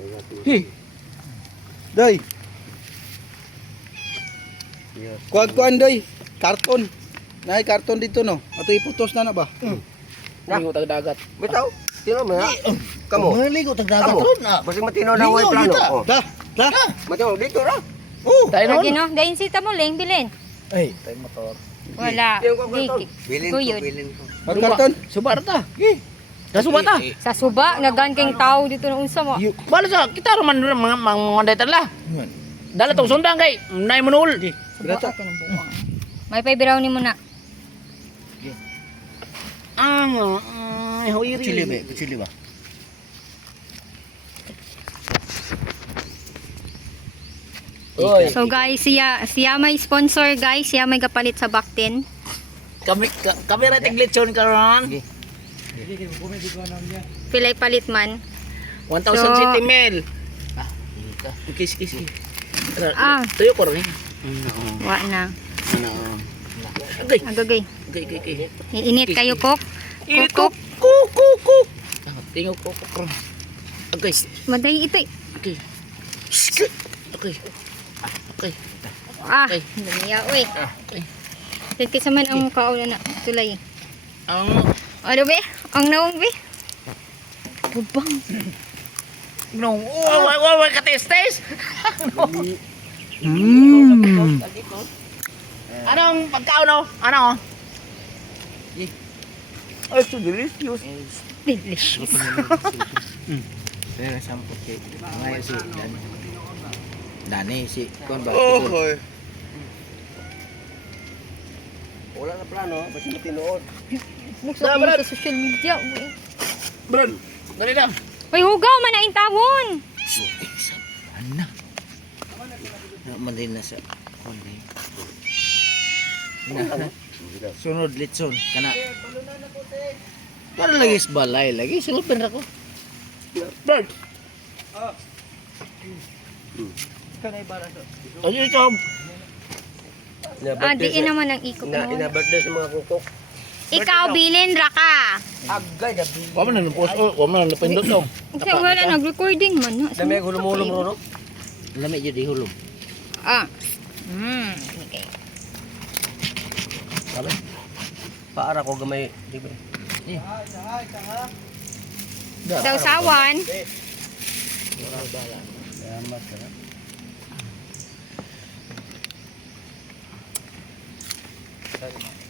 Hi. Day. Kuan day. Karton. Nay karton dito no. Ato iputos na ba? Ligo tag dagat. Bitaw, tino mo ha? Kamo. Maligo tagdagat ron na. Basta matino na way plano. Oh. Da. Matino dito ra. Tayo Lagi nun. no, dahin sita mo ling bilin. Ay, tayo motor. Wala. Di. Bilin Kuyod. ko. Mag karton. Suba ta. Suba ta. Sa suba nagan kayong tao dito na unsa mo. Bala sa kita raman mga day tala. Dala tong sundang kay nay manul. Suba ka ng buwang. May paibiraw ni mo na. Hawiri. Kutsili ba? Oy, So guys, siya may sponsor guys, siya may kapalit sa Bactin. kami ra tiglitson karon. Pilay palit man. 1000 So- city mil. Kis. Ah. Tuyo ko rin. Wa na. Agay. Agagay. Agay. Iinit kayo kok. Init ko. Kuk. Tingog ko. Agay. Maday ito. Okay. Okay. Ah, Okay. damiya oy. Okay. Dito sa man ang kauna na tulay. Ang Ano be? Ang naong be? Bubang. no, wala ka taste. Anong pagkaon no? Ano? Ay, so delicious. Delicious. Pero sampot kay ngayon si Dani si kon ba? Okay. Wala na plano, basta matinood. Buksa ko sa social media. Uy. Bron. Dali na. Uy, hugaw man na intawon. Ana. Man din na sa konde. Sunod litson kana. Para lagi sa balay lagi sulupin ra ko. Bron. Ayun ito. Ah, diin naman ang ikot mo. Ina-birthday sa mga kukok. Ikaw, bilin ra ka. Agay, gabi. Wa man na post wa man na pindot dong. Kasi wala nag-recording man. Na. Dami hulum-hulum ro, no? Lami jud ihulog. Ah. Okay. Sabi. Paara ko gamay, di ba? Sausawan.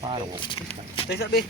Tayo sabi.